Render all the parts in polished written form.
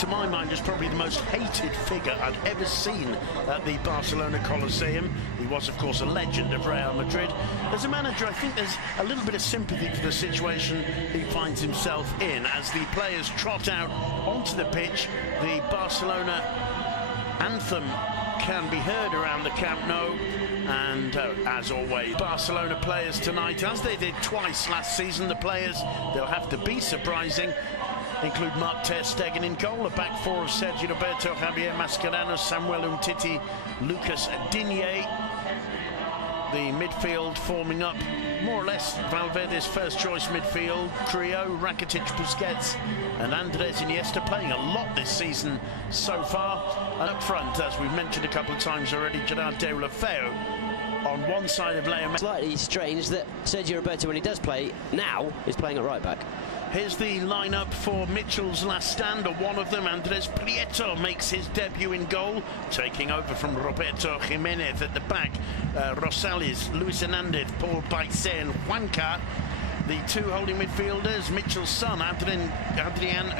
to my mind, is probably the most hated figure I've ever seen at the Barcelona Coliseum. He was, of course, a legend of Real Madrid. As a manager, I think there's a little bit of sympathy for the situation he finds himself in. As the players trot out onto the pitch, the Barcelona anthem can be heard around the Camp Nou. And as always, Barcelona players tonight, as they did twice last season, the players, they'll have to be surprising, include Marc ter Stegen in goal, a back four of Sergi Roberto, Javier Mascherano, Samuel Umtiti, Lucas Digne. The midfield forming up more or less Valverde's first choice midfield trio, Rakitic, Busquets and Andres Iniesta, playing a lot this season so far. And up front, as we've mentioned a couple of times already, Gerard Deulofeu on one side of Leo Messi. Slightly strange that Sergio Roberto, when he does play now, is playing at right back. Here's the lineup for Mitchell's last stand, or one of them. Andres Prieto makes his debut in goal, taking over from Roberto Jimenez at the back. Rosales, Luis Hernandez, Paul Baisset and Juanca. The two holding midfielders, Mitchell's son, Adrian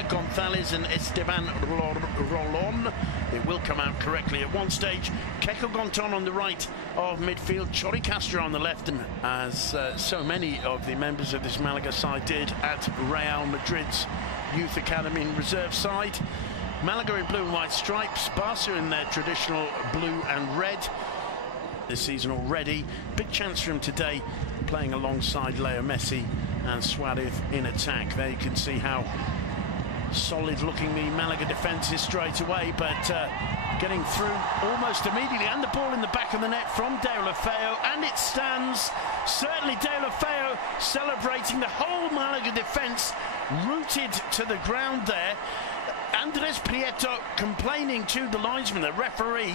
Gonzalez and Esteban Rolon. It will come out correctly at one stage. Keko Gonton on the right of midfield, Chori Castro on the left, and as so many of the members of this Malaga side did at Real Madrid's Youth Academy and reserve side. Malaga in blue and white stripes, Barca in their traditional blue and red. This season already, big chance for him today, playing alongside Leo Messi and Suarez in attack. There you can see how solid looking the Malaga defence is straight away, but getting through almost immediately, and the ball in the back of the net from Deulofeu, and it stands. Certainly Deulofeu celebrating, the whole Malaga defence rooted to the ground there. Andres Prieto complaining to the linesman, the referee.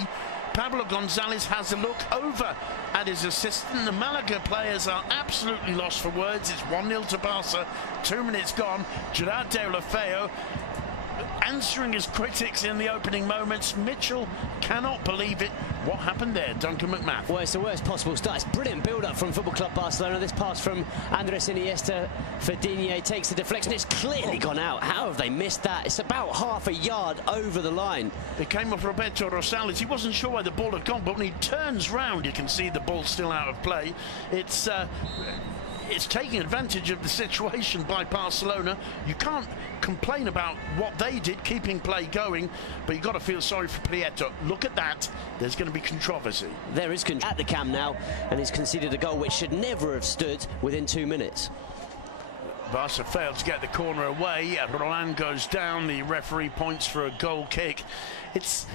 Pablo Gonzalez has a look over at his assistant. The Malaga players are absolutely lost for words. It's 1-0 to Barca, 2 minutes gone. Gerard Deulofeu answering his critics in the opening moments. Mitchell cannot believe it. What happened there, Duncan McMath? Well, it's the worst possible start. It's brilliant build-up from Football Club Barcelona. This pass from Andres Iniesta for Digne takes the deflection. It's clearly gone out. How have they missed that? It's about half a yard over the line. It came off Roberto Rosales. He wasn't sure where the ball had gone, but when he turns round, you can see the ball still out of play. It's taking advantage of the situation by Barcelona. You can't complain about what they did, keeping play going, but you've got to feel sorry for Prieto. Look at that. There's going to be controversy. There is controversy at the Camp Nou, and he's conceded a goal which should never have stood within 2 minutes. Barca failed to get the corner away. Roland goes down. The referee points for a goal kick. It's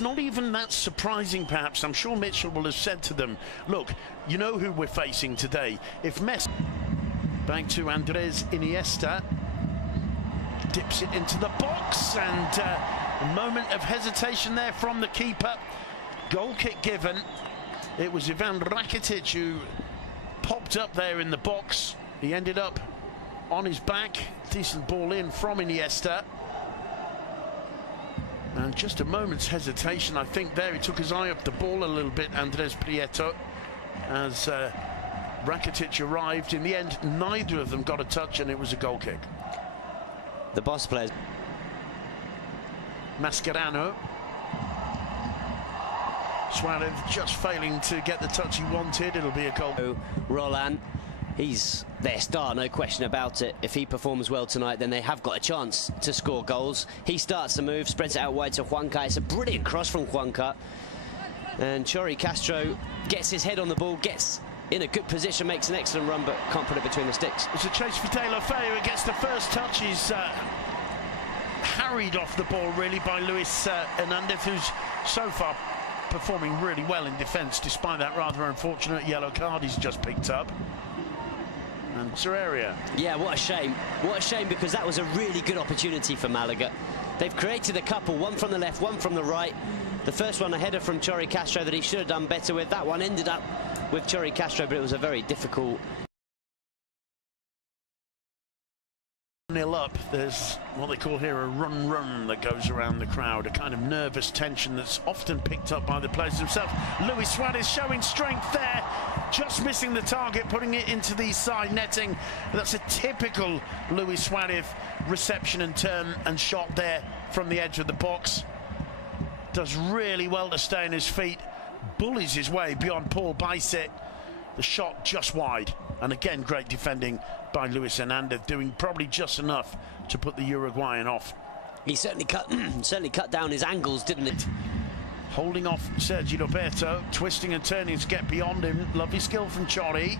not even that surprising, perhaps. I'm sure Mitchell will have said to them, look, you know who we're facing today. If Messi... Back to Andres Iniesta. Dips it into the box, and a moment of hesitation there from the keeper. Goal kick given. It was Ivan Rakitic who popped up there in the box. He ended up on his back. Decent ball in from Iniesta. And just a moment's hesitation, I think there. He took his eye off the ball a little bit, Andres Prieto, as Rakitic arrived. In the end, neither of them got a touch, and it was a goal kick. The Barca players. Mascherano. Suarez just failing to get the touch he wanted. It'll be a goal. Roland. He's their star, no question about it. If he performs well tonight, then they have got a chance to score goals. He starts the move, spreads it out wide to Juanca. It's a brilliant cross from Juanca. And Chori Castro gets his head on the ball, gets in a good position, makes an excellent run, but can't put it between the sticks. It's a chase for Deulofeu who gets the first touch. He's harried off the ball, really, by Luis Hernandez, who's so far performing really well in defence, despite that rather unfortunate yellow card he's just picked up. And area. Yeah, what a shame. What a shame, because that was a really good opportunity for Malaga. They've created a couple, one from the left, one from the right. The first one, a header from Chori Castro that he should have done better with. That one ended up with Chori Castro, but it was a very difficult 1-0 up, there's what they call here a run that goes around the crowd, a kind of nervous tension that's often picked up by the players themselves. Luis Suarez showing strength there, just missing the target, putting it into the side netting. That's a typical Luis Suarez reception and turn and shot there from the edge of the box. Does really well to stay on his feet, bullies his way beyond Paul Bicet. The shot just wide, and again great defending by Luis Hernandez, doing probably just enough to put the Uruguayan off. He certainly cut down his angles, didn't it? Holding off Sergi Roberto, twisting and turning to get beyond him. Lovely skill from Chori.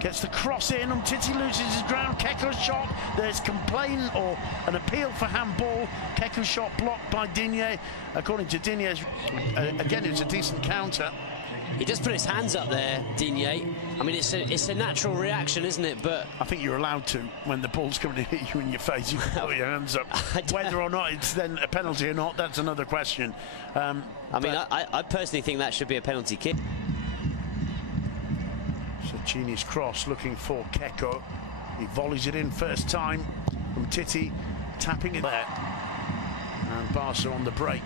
Gets the cross in, Titi loses his ground. Keko's shot, there's complaint or an appeal for handball. Keko's shot blocked by Digne. According to Digne, again, it's a decent counter. He just put his hands up there, Digne. I mean, it's a natural reaction, isn't it? But I think you're allowed to, when the ball's coming to hit you in your face, you can put your hands up. Whether or not it's then a penalty or not, that's another question. I personally think that should be a penalty kick. Cini's cross looking for Keko. He volleys it in first time from Titi, tapping it there. And Barca on the break.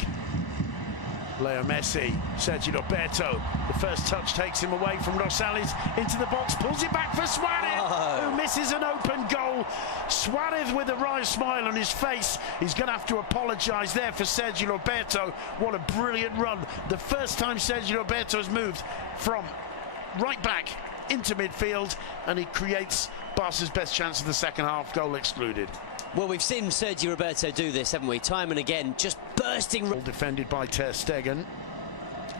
Leo Messi, Sergi Roberto, the first touch takes him away from Rosales into the box, pulls it back for Suarez, who misses an open goal. Suarez with a wry smile on his face. He's going to have to apologise there for Sergi Roberto. What a brilliant run. The first time Sergi Roberto has moved from right back into midfield, and he creates Barca's best chance of the second half, goal excluded. Well, we've seen Sergi Roberto do this, haven't we? Time and again, just bursting. All defended by Ter Stegen.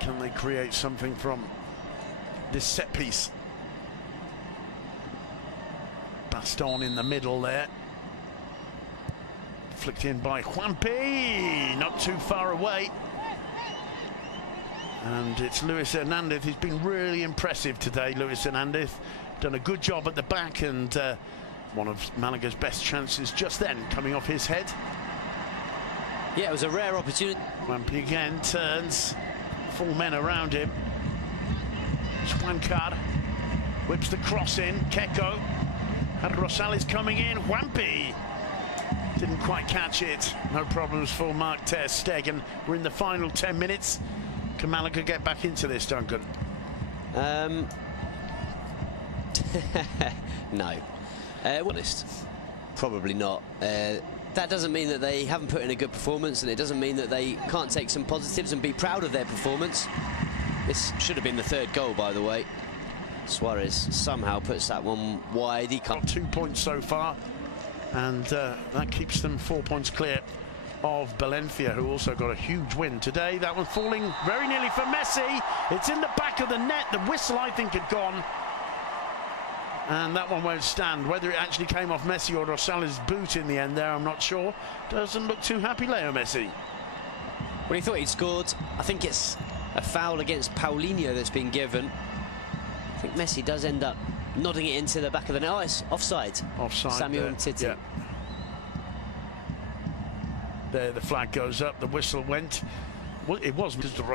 Can they create something from this set piece? Baston in the middle there. Flicked in by Juanpi, not too far away. And it's Luis Hernandez. He's been really impressive today, Luis Hernandez. Done a good job at the back, and one of Malaga's best chances just then coming off his head. Yeah, it was a rare opportunity. Juanpi again turns, 4 men around him. Juankar whips the cross in. Keko had Rosales coming in. Juanpi didn't quite catch it. No problems for Mark Ter Stegen. We're in the final 10 minutes. Can Malaga get back into this, Duncan? No. Honest, probably not. That doesn't mean that they haven't put in a good performance, and it doesn't mean that they can't take some positives and be proud of their performance. This should have been the third goal, by the way. Suarez somehow puts that one wide. He can't. 2 points so far, and that keeps them 4 points clear of Valencia, who also got a huge win today. That one falling very nearly for Messi. It's in the back of the net. The whistle, I think, had gone. And that one won't stand. Whether it actually came off Messi or Rosales' boot in the end there, I'm not sure. Doesn't look too happy, Leo Messi. Well, he thought he'd scored. I think it's a foul against Paulinho that's been given. I think Messi does end up nodding it into the back of the net. Oh, it's offside. Offside. Samuel and Titi. Yeah. There, the flag goes up. The whistle went. Well, it was because the